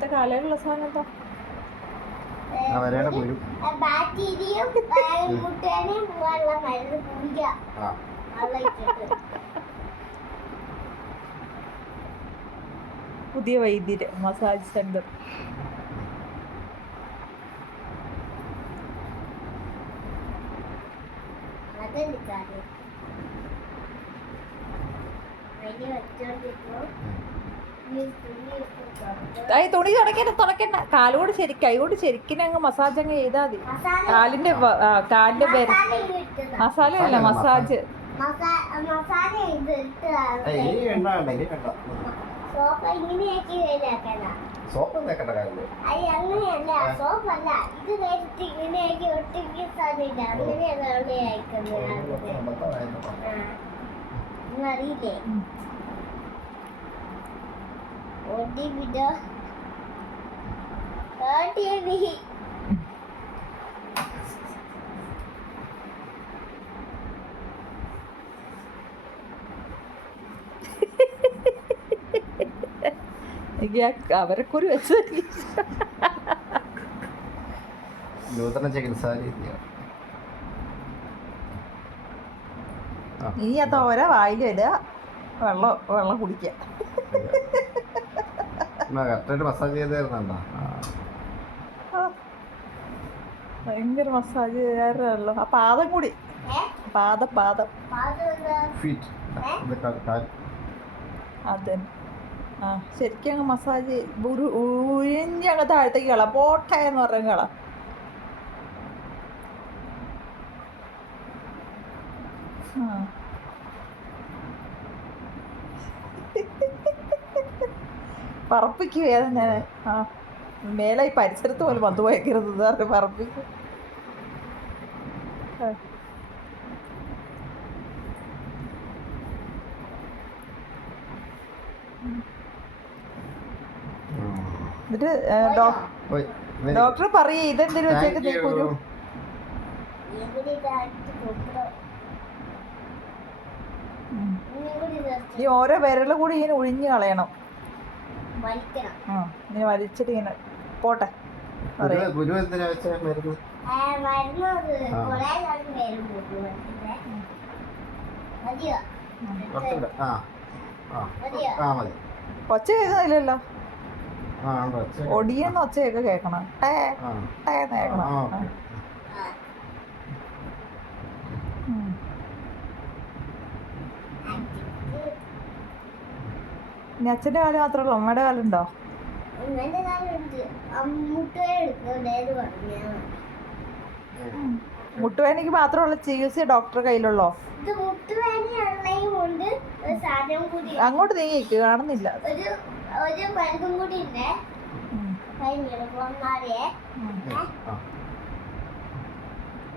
ഇന്നത്തെ കാലയിലുള്ള സാധനം പുതിയ വൈദ്യര് മസാജ് സെന്റർ. അതെടുക്കാതെ അതിന് തുണി തുടക്കണ്ട തുടക്കണ്ട കാലുകൊണ്ട് ശരി കൈകൊണ്ട് ശരിക്കും അങ്ങ് മസാജ് അങ്ങ് ചെയ്താൽ മതി. കാലിന്റെ കാലിന്റെ പേര് മസാല അല്ല മസാജ് സോപ്പ് ഇങ്ങനെയാക്കി സോപ്പ് തേക്കണ്ട കാലിൽ. അത് അങ്ങനെയല്ല സോപ്പല്ല. ഇത് നേരിട്ട് ഇങ്ങനെയാക്കി ഒട്ടിക്ക് സാധനമില്ല അങ്ങനെയാണ് അവിടെ അയക്കുന്നത് അറിയില്ലേ. ഓടി വിടോ. ഓടി വി ആ അവരെക്കുറി വെച്ച് നൂതന ചികിത്സാ രീതിയാണ് ആ. ഇനി ആ തോര വായിലിടുക വെള്ളം വെള്ളം കുടിക്കുക. കറക്റ്റായിട്ട് മസാജ് ചെയ്തായിരുന്നോ ആ. ഭയങ്കര മസാജ് ചെയ്യാറുള്ളൂ. ആ പാദം കൂടി. പാദം പാദം. അതെ. ആ ശരിക്കും അങ്ങ് മസാജ് ഉരു- ഉഴിഞ്ഞ് അങ്ങ് താഴത്തേക്ക് കള. പോട്ടെ എന്ന് പറഞ്ഞ കള. ആ. പറപ്പിക്ക് വേദന ആ മേലെ ഈ പരിസരത്ത് പോലും വന്നു പോയക്കരുത് പറഞ്ഞ് പറപ്പിക്ക്. എന്നിട്ട്. ഡോക്ടർ പറയേ ഇതെന്തിനു Thank വെച്ചേക്ക് നീ you. കുരു ഈ ഓരോ വിരൽ കൂടി ഇങ്ങനെ ഒഴിഞ്ഞു കളയണം ആ ഇങ്ങനെ വലിച്ചിട്ട് ഇങ്ങനെ പോട്ടെ കുരു പറയാം കുരു എന്തിനാ വെച്ചാ ടേ ആ, മരുന്നത് ആ. കുറേ കാലം പേരും കൊടുക്കുന്നുണ്ട് മതിയോ കുറച്ചുകൂടെ ആ ആ മതിയോ ആ മതി ഒച്ച കേൾക്കുന്നില്ലല്ലോ ആ ഉണ്ട് വെച്ച്. ഒടിയുന്ന ഒച്ചയൊക്കെ കേൾക്കണം ടേ ആ ടേ എന്ന് കേൾക്കണം ആ, ആ. ഓക്കേ. ആ. ഉം. ഇനി അച്ഛന്റെ കാലം മാത്രമേ ഉള്ളൂ അമ്മയുടെ കാലം ഉണ്ടോ കാലുണ്ട്. മുട്ടുവേദനയ്ക്ക് മാത്രമുള്ള ചികിത്സ ഡോക്ടർ കയ്യിലുള്ളോ? അങ്ങോട്ട് നീങ്ങിക്ക് കാണുന്നില്ല. ഒരു കൂടി ഉണ്ട്.